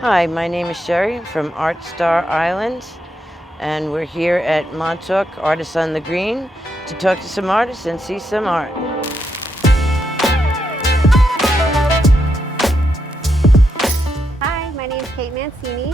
Hi, my name is Sherry from Art Star Island, and we're here at Montauk, Artists on the Green, to talk to some artists and see some art. Hi, my name is Kate Mancini.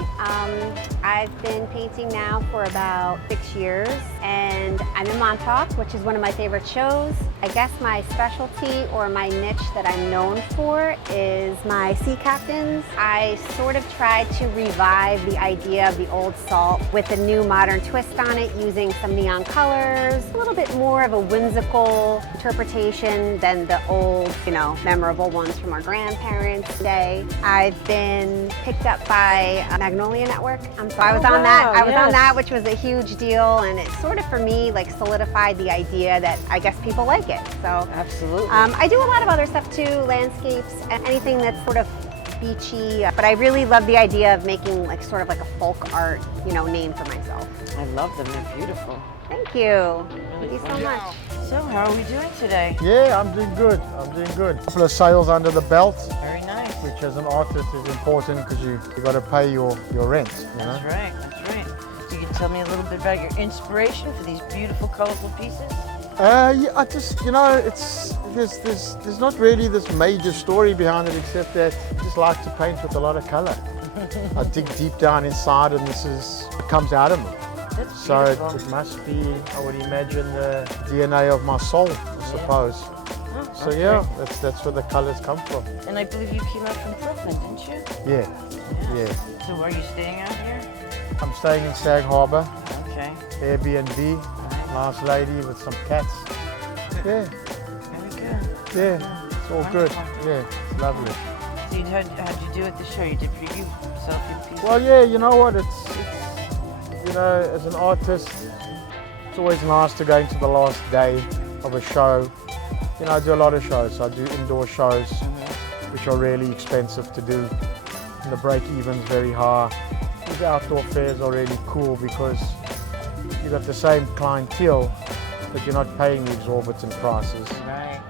I've been painting now for about 6 years, and I'm in Montauk, which is one of my favorite shows. I guess my specialty or my niche that I'm known for is my sea captains. I sort of tried to revive the idea of the old salt with a new modern twist on it, using some neon colors, a little bit more of a whimsical interpretation than the old, memorable ones from our grandparents' day. I've been picked up by Magnolia Network. So I was on that. I was on that, which was a huge deal, and it sort of, for me, like solidified the idea that I guess people like it. So Absolutely. I do a lot of other stuff too, landscapes, and anything that's sort of beachy. But I really love the idea of making like sort of like a folk art, name for myself. I love them. They're beautiful. Thank you. Thank you so much. So, how are we doing today? Yeah, I'm doing good. A couple of sales under the belt, Very nice. which as an artist is important because you got to pay your rent. That's right. That's right. So you can tell me a little bit about your inspiration for these beautiful, colorful pieces? Yeah, I just, there's not really this major story behind it except that I just like to paint with a lot of color. I dig deep down inside, and it comes out of me. That's So beautiful. it must be, I would imagine, the DNA of my soul, I suppose. Oh, So okay. yeah, that's where the colors come from. And I believe you came out from Brooklyn, didn't you? Yeah. So are you staying out here? I'm staying in Sag Harbor, Okay. Airbnb, nice lady with some cats. Yeah, Very good. yeah, it's all good. Wonderful. Yeah, it's lovely. So how'd you do at the show? You did for yourself your piece? Well, yeah, you know what? It's as an artist, it's always nice to go into the last day of a show. I do a lot of shows. I do indoor shows, which are really expensive to do, and the break-even's very high. These outdoor fairs are really cool because you got the same clientele, but you're not paying the exorbitant prices. Right.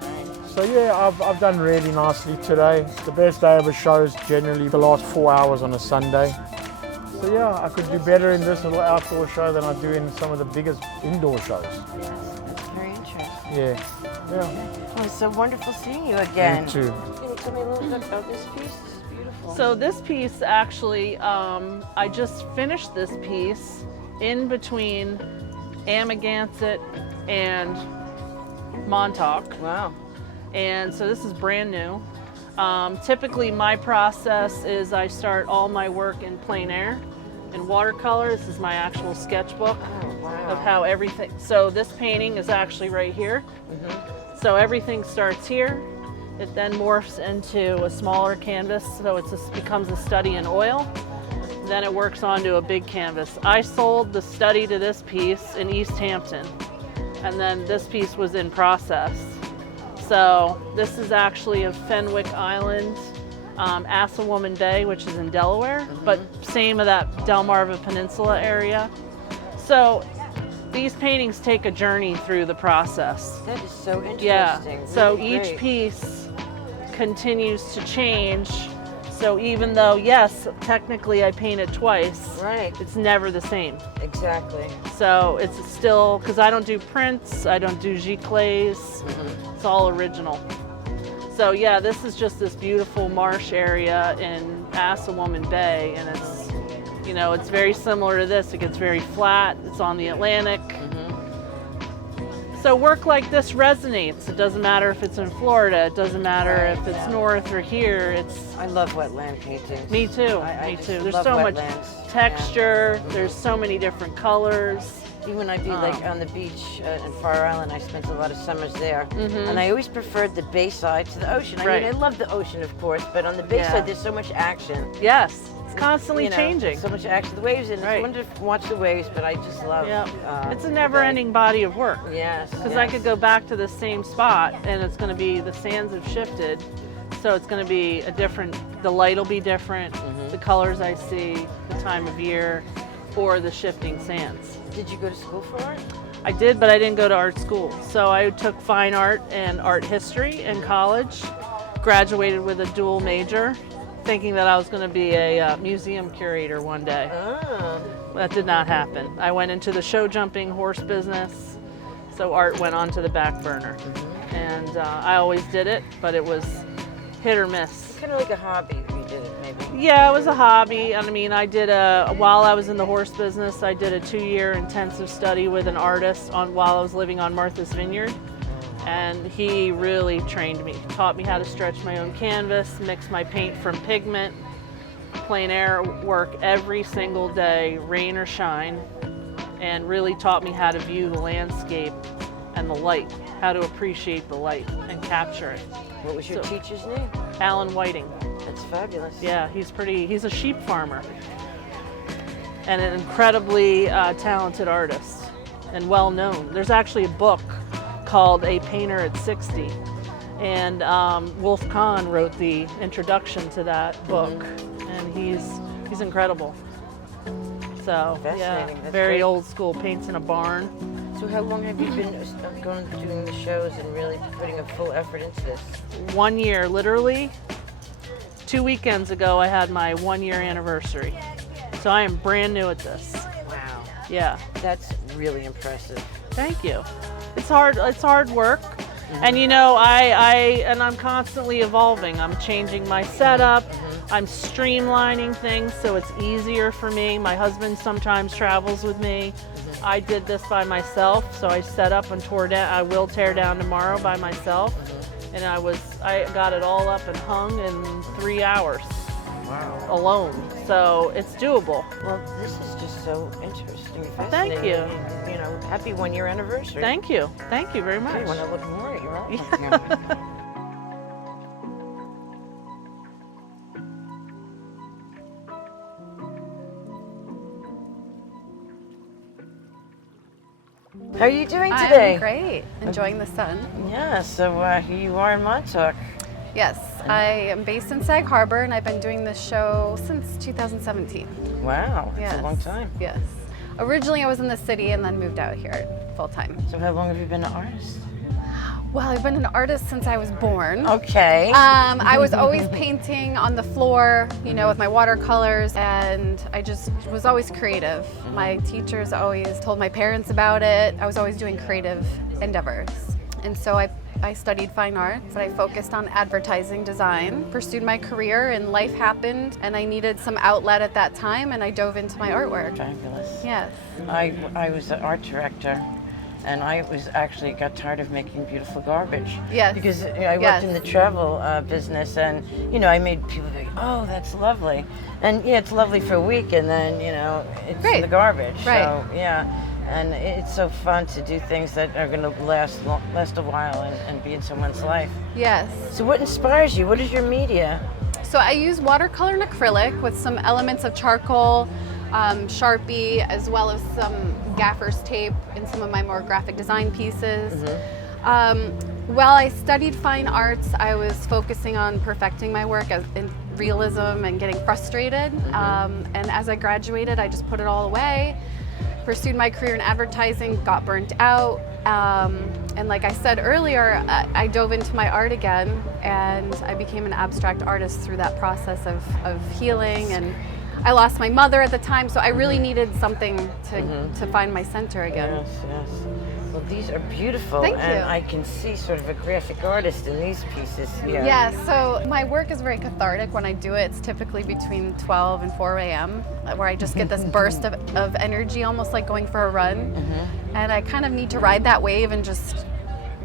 So yeah, I've done really nicely today. The best day of a show is generally the last 4 hours on a Sunday. So yeah, I could do better in this little outdoor show than I do in some of the biggest indoor shows. Yes, that's very interesting. Yeah. Well, it's so wonderful seeing you again. Me too. Can you tell me a little bit about this piece? This is beautiful. So this piece actually, I just finished this piece in between Amagansett and Montauk. Wow. And so this is brand new. Typically my process is I start all my work in plein air, in watercolor. This is my actual sketchbook Oh, wow. of how everything, so this painting is actually right here. So everything starts here. It then morphs into a smaller canvas, so it becomes a study in oil. Then it works onto a big canvas. I sold the study to this piece in East Hampton, and then this piece was in process. So this is actually of Fenwick Island, Assawoman Bay, which is in Delaware, but same of that Delmarva Peninsula area. So these paintings take a journey through the process. That is so interesting. Yeah, so Really each great. piece continues to change. So even though, yes, technically I painted twice, Right. it's never the same. Exactly. So it's still, because I don't do prints, I don't do giclées, it's all original. So yeah, this is just this beautiful marsh area in Assawoman Bay, and it's very similar to this. It gets very flat, it's on the Atlantic. So work like this resonates. It doesn't matter if it's in Florida, it doesn't matter if it's north or here. I love wetland paintings. Me too, I me just too. There's love so much wetlands. texture, there's so many different colors. Even when I'd be like on the beach in Fire Island, I spent a lot of summers there, and I always preferred the bayside to the ocean. I Right. mean, I love the ocean, of course, but on the bayside, Yeah. there's so much action. Yes, it's constantly changing. So much action. The waves, and Right. it's wonderful to watch the waves, but I just love. Yeah, it's a never-ending body of work. Yes. Because I could go back to the same spot, and it's going to be, the sands have shifted, so it's going to be the light will be different, the colors I see, the time of year, or the shifting sands. Did you go to school for art? I did, but I didn't go to art school. So I took fine art and art history in college, graduated with a dual major, thinking that I was going to be a museum curator one day. Oh. That did not happen. I went into the show jumping horse business, so art went onto the back burner. And I always did it, but it was hit or miss. Kind of like a hobby. You did it, maybe. Yeah, it was a hobby. I mean, I did while I was in the horse business, I did a 2-year intensive study with an artist while I was living on Martha's Vineyard. And he really trained me, taught me how to stretch my own canvas, mix my paint from pigment, plein air work every single day, rain or shine, and really taught me how to view the landscape and the light, how to appreciate the light and capture it. What was your teacher's name? Alan Whiting. That's fabulous. Yeah, he's a sheep farmer and an incredibly talented artist and well known. There's actually a book called A Painter at 60, and Wolf Kahn wrote the introduction to that book, and he's incredible. So yeah, That's very great. old school, paints in a barn. So how long have you been doing the shows and really putting a full effort into this? 1 year, literally 2 weekends ago I had my 1-year anniversary. So I am brand new at this. Wow. Yeah. That's really impressive. Thank you. It's hard work. And you know, I'm constantly evolving. I'm changing my setup. I'm streamlining things so it's easier for me. My husband sometimes travels with me. I did this by myself, so I set up and tore down. I will tear down tomorrow by myself. And I got it all up and hung in 3 hours. Wow. Alone. So it's doable. Well, this is just so interesting. Thank Fascinating. you. And, you know, happy 1-year anniversary. Thank you. Thank you very much. I want to look more at your artwork. How are you doing today? I'm great. Enjoying the sun. Yeah, so here you are in Montauk. Yes, I am based in Sag Harbor, and I've been doing this show since 2017. Wow, that's Yes. a long time. Yes. Originally, I was in the city and then moved out here full time. So how long have you been an artist? Well, I've been an artist since I was born. Okay. I was always painting on the floor, you know, with my watercolors, and I just was always creative. My teachers always told my parents about it. I was always doing creative endeavors. And so I studied fine arts, and I focused on advertising design, pursued my career, and life happened, and I needed some outlet at that time, and I dove into my artwork. Fabulous. Yes. I was an art director, and I got tired of making beautiful garbage. Yes. Because I worked in the travel business, and you know, I made people go, "Oh, that's lovely," and yeah, it's lovely for a week, and then you know, it's in the garbage. Right. So yeah, and it's so fun to do things that are going to last a while and be in someone's life. Yes. So what inspires you? What is your media? So I use watercolor and acrylic with some elements of charcoal, Sharpie, as well as some gaffer's tape in some of my more graphic design pieces. While I studied fine arts, I was focusing on perfecting my work in realism and getting frustrated. And as I graduated, I just put it all away, pursued my career in advertising, got burnt out. And like I said earlier, I dove into my art again, and I became an abstract artist through that process of healing. And I lost my mother at the time, so I really needed something to find my center again. Yes, yes. Well, these are beautiful. Thank you. And I can see sort of a graphic artist in these pieces here. Yeah, so my work is very cathartic. When I do it, it's typically between 12 and 4 a.m., where I just get this burst of energy, almost like going for a run. And I kind of need to ride that wave and just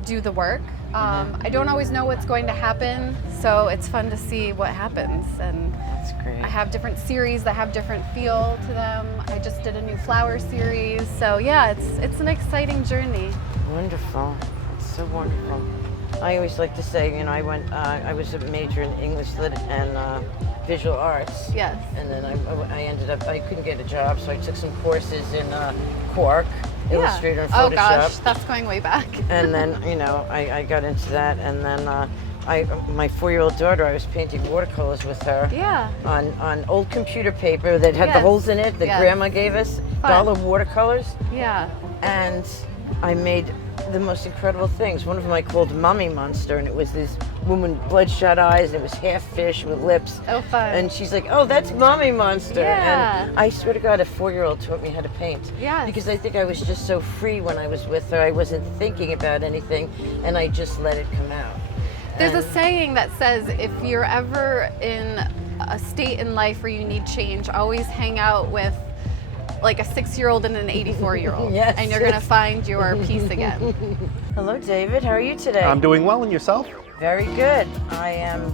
do the work. I don't always know what's going to happen, so it's fun to see what happens. And That's great. I have different series that have different feel to them. I just did a new flower series, so yeah, it's an exciting journey. Wonderful. It's so wonderful. I always like to say, you know, I was a major in English Lit and visual arts. Yes. And then I ended up, I couldn't get a job, so I took some courses in Quark, Illustrator, and Photoshop. Oh gosh, that's going way back. And then, you know, I got into that, and then my 4-year-old daughter, I was painting watercolors with her. Yeah. On old computer paper that had the holes in it that Grandma gave us, Fun. dollar watercolors. Yeah. And I made the most incredible things. One of them I called Mommy Monster, and it was this woman with bloodshot eyes, and it was half fish with lips. Oh, fun. And she's like, oh, that's Mommy Monster. Yeah. And I swear to God, a 4-year-old taught me how to paint. Yes. Because I think I was just so free when I was with her. I wasn't thinking about anything, and I just let it come out. There's a And- saying that says if you're ever in a state in life where you need change, always hang out with like a 6-year-old and an 84-year-old. Yes. And you're going to find your peace again. Hello, David. How are you today? I'm doing well, and yourself? Very good. I am.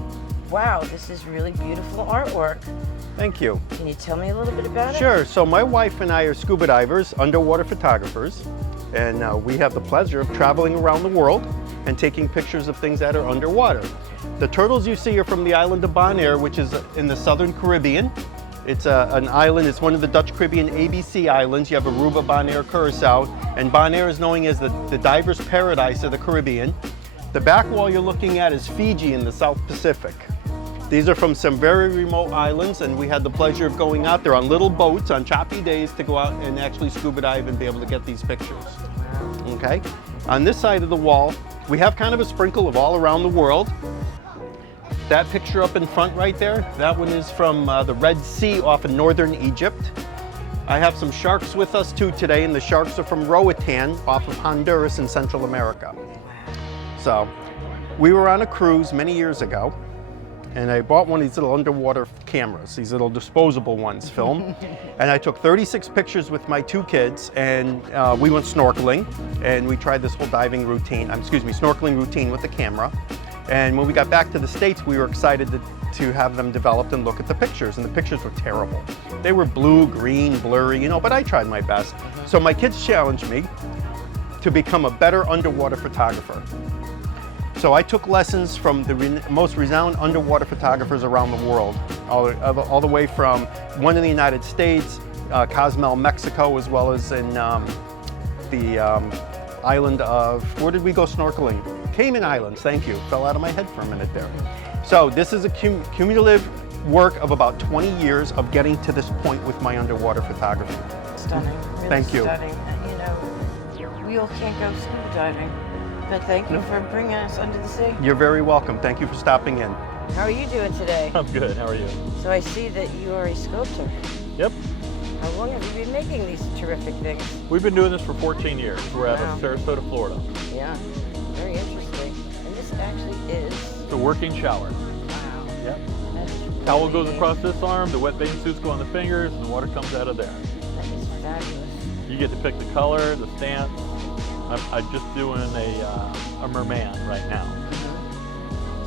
Wow, this is really beautiful artwork. Thank you. Can you tell me a little bit about it? Sure. So my wife and I are scuba divers, underwater photographers, and we have the pleasure of traveling around the world and taking pictures of things that are underwater. The turtles you see are from the island of Bonaire, which is in the southern Caribbean. It's an island, it's one of the Dutch Caribbean ABC islands. You have Aruba, Bonaire, Curacao, and Bonaire is known as the diver's paradise of the Caribbean. The back wall you're looking at is Fiji in the South Pacific. These are from some very remote islands, and we had the pleasure of going out there on little boats on choppy days to go out and actually scuba dive and be able to get these pictures. Okay? On this side of the wall, we have kind of a sprinkle of all around the world. That picture up in front right there, that one is from the Red Sea off of northern Egypt. I have some sharks with us too today, and the sharks are from Roatan off of Honduras in Central America. So, we were on a cruise many years ago, and I bought one of these little underwater cameras, these little disposable ones, film. And I took 36 pictures with my 2 kids, and we went snorkeling, and we tried this whole snorkeling routine with the camera. And when we got back to the States, we were excited to have them developed and look at the pictures, and the pictures were terrible. They were blue, green, blurry, but I tried my best. So my kids challenged me to become a better underwater photographer. So I took lessons from the most renowned underwater photographers around the world, all the way from one in the United States, Cozumel, Mexico, as well as in the island of, where did we go snorkeling? Cayman Islands, thank you. Fell out of my head for a minute there. So this is a cumulative work of about 20 years of getting to this point with my underwater photography. Stunning. Really Thank you. Stunning. And, we all can't go scuba diving, but thank you for bringing us under the sea. You're very welcome. Thank you for stopping in. How are you doing today? I'm good. How are you? So I see that you are a sculptor. Yep. How long have you been making these terrific things? We've been doing this for 14 years. We're out Wow. of Sarasota, Florida. Yeah, very interesting. And this actually is, It's a working shower. wow. Yep. That's Towel really goes neat. across this arm, the wet bathing suits go on the fingers, and the water comes out of there. That is fabulous. You get to pick the color, the stance. I'm just doing a merman right now.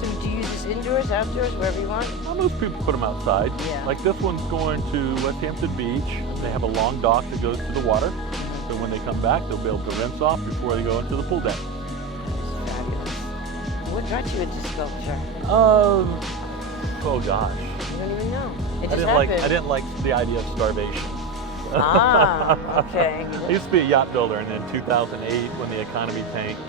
So do you use this indoors, outdoors, wherever you want? Well, most people put them outside. Yeah. Like this one's going to West Hampton Beach. They have a long dock that goes to the water. So when they come back, they'll be able to rinse off before they go into the pool deck. That is fabulous. What got you into sculpture? Oh gosh. You don't even know. It I just didn't happened. like the idea of starvation. Ah, okay. I used to be a yacht builder, and in 2008, when the economy tanked,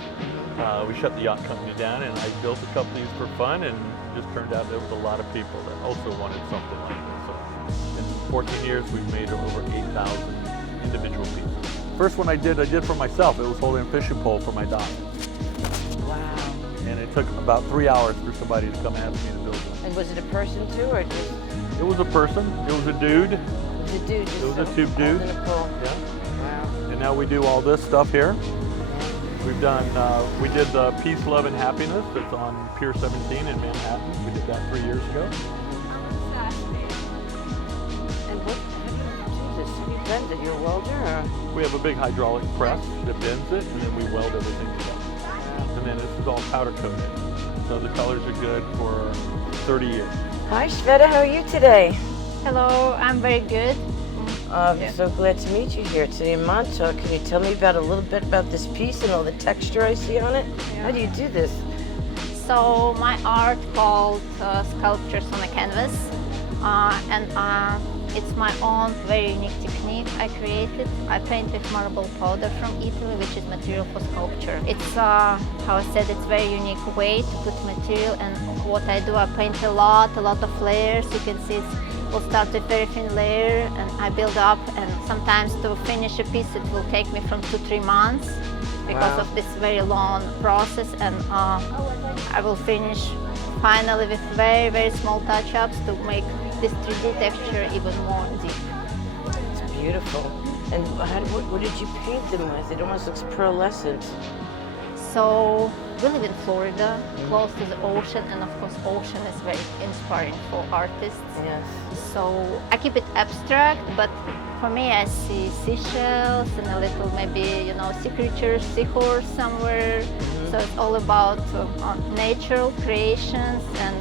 we shut the yacht company down, and I built a couple of these for fun, and it just turned out there was a lot of people that also wanted something like this. So in 14 years, we've made over 8,000 individual pieces. First one I did for myself. It was holding a fishing pole for my dock, Wow. and it took about 3 hours for somebody to come ask me to build one. And was it a person too, or just It was a person. It was a dude. the dude? Just It was a so- tube dude. holding a pole. Yeah. Wow. And now we do all this stuff here. We've done, we did the Peace, Love, and Happiness that's on Pier 17 in Manhattan. We did that 3 years ago. And what? How do you do this? Have you bend it? You're a welder, or? We have a big hydraulic press that bends it, and then we weld everything together. And then this is all powder coated. So the colors are good for 30 years. Hi, Shveta. How are you today? Hello, I'm very good. I'm so glad to meet you here today in Montauk. Can you tell me about a little bit about this piece and all the texture I see on it? How do you do this? So my art called Sculptures on a Canvas, and it's my own very unique technique I created. I paint with marble powder from Italy, which is material for sculpture. It's, how I said, it's very unique way to put material, and what I do, I paint a lot of layers. You can see we'll start with very thin layer, and I build up, and sometimes to finish a piece it will take me from 2-3 months. because Wow. of this very long process, and I will finish finally with very, very small touch-ups to make this 3D texture even more deep. It's beautiful. And what did you paint them with? It almost looks pearlescent. So we live in Florida, close to the ocean, and of course ocean is very inspiring for artists. Yes. So I keep it abstract, but for me I see seashells and a little maybe, you know, sea creatures, seahorse somewhere. So it's all about natural creations, and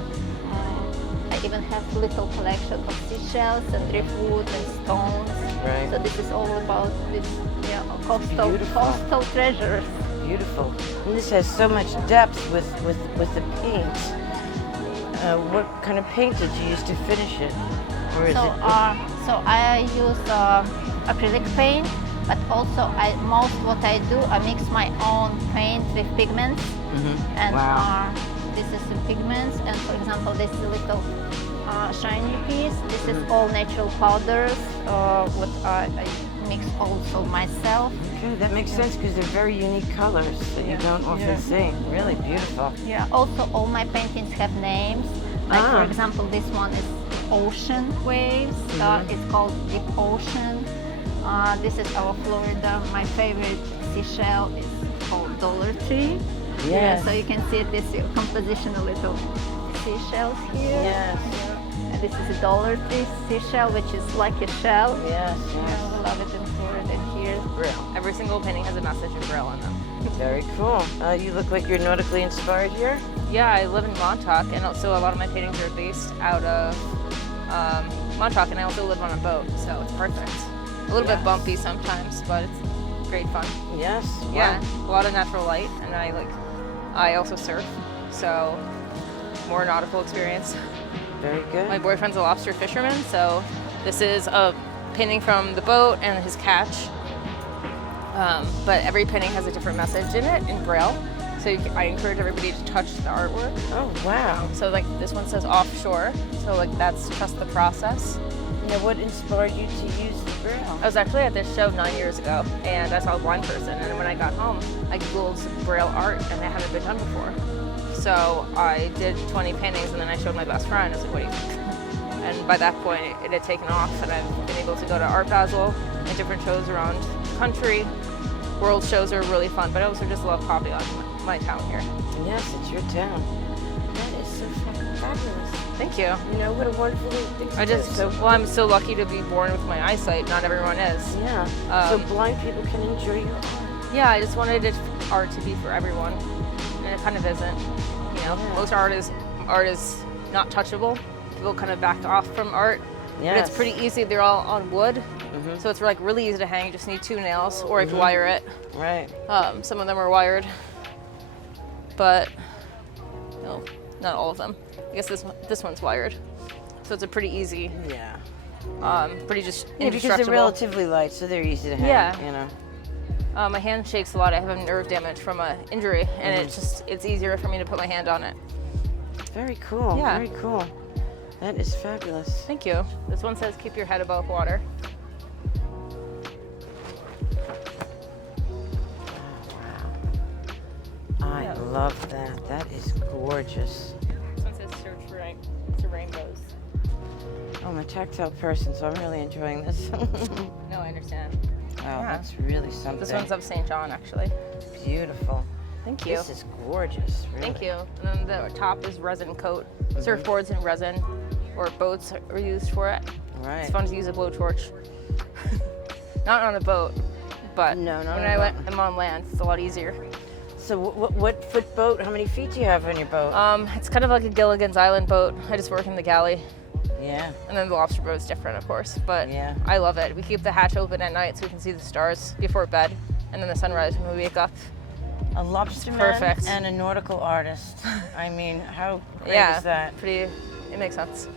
I even have little collection of seashells and driftwood and stones. Right. So this is all about this, beautiful. coastal treasures. Beautiful. And this has so much depth with the paint. What kind of paint did you use to finish it? Or is So I use acrylic paint, but also most what I do, I mix my own paint with pigments. And Wow. this is the pigments, and for example, this little shiny piece, this is all natural powders, what I mix also myself. Okay, that makes sense because they're very unique colors that you don't often see. Really beautiful. Yeah. Also, all my paintings have names. Like for example, this one is ocean waves. It's called Deep Ocean. This is our Florida. My favorite seashell is called Dollar Tree. Yes. Yeah, so you can see this composition of little seashells here. Yes. And this is a Dollar Tree seashell, which is like a shell. Yes. Yeah, we love it in Florida and here. Braille. Every single painting has a message in Braille on them. Very cool. You look like you're nautically inspired here. Yeah, I live in Montauk, and also a lot of my paintings are based out of Montauk, and I also live on a boat, so it's perfect. A little bit bumpy sometimes, but it's great fun. Yes. Yeah, Wow. a lot of natural light, and I also surf, so more nautical experience. Very good. My boyfriend's a lobster fisherman, so this is a painting from the boat and his catch. But every painting has a different message in it in Braille, so I encourage everybody to touch the artwork. Oh, wow. So like this one says offshore, so like that's trust the process. Now, what inspired you to use the Braille? I was actually at this show 9 years ago, and I saw a blind person, and when I got home, I Googled Braille art, and it hadn't been done before. So I did 20 paintings, and then I showed my best friend. I was like, what do you think? And by that point, it had taken off, and I've been able to go to Art Basel and different shows around the country. World shows are really fun, but I also just love hobby on my town here. Yes, it's your town. That is so fucking fabulous. Thank you. You know, what a wonderful thing to do. I'm so lucky to be born with my eyesight. Not everyone is. Yeah. So blind people can enjoy your art. Yeah, I just wanted art to be for everyone, and it kind of isn't. You know, most art is not touchable. People kind of back off from art. Yes. But it's pretty easy. They're all on wood, so it's like really easy to hang. You just need 2 nails, or I could wire it. Right. Some of them are wired, but no, not all of them. I guess this one's wired, so it's a pretty easy. Yeah. Pretty just Yeah, because indestructible. they're relatively light, so they're easy to hang. Yeah. You know. My hand shakes a lot. I have a nerve damage from an injury, and it's easier for me to put my hand on it. Very cool. Yeah. Very cool. That is fabulous. Thank you. This one says keep your head above water. I love that. That is gorgeous. This one says search for rainbows. I'm a tactile person, so I'm really enjoying this. No, I understand. Wow, Yeah. that's really something. This one's of St. John, actually. Beautiful. Thank you. This is gorgeous. Really. Thank you. And then the top is resin coat. Surfboards and resin, or boats are used for it. Right. It's fun to use a blowtorch. Not on a boat, but No, not when on a boat. I'm on land, it's a lot easier. So what foot boat? How many feet do you have on your boat? It's kind of like a Gilligan's Island boat. I just work in the galley. Yeah. And then the lobster boat's different, of course, but Yeah. I love it. We keep the hatch open at night so we can see the stars before bed, and then the sunrise when we wake up. A lobsterman perfect. and a nautical artist. I mean, how great Yeah, is that? pretty. It makes sense.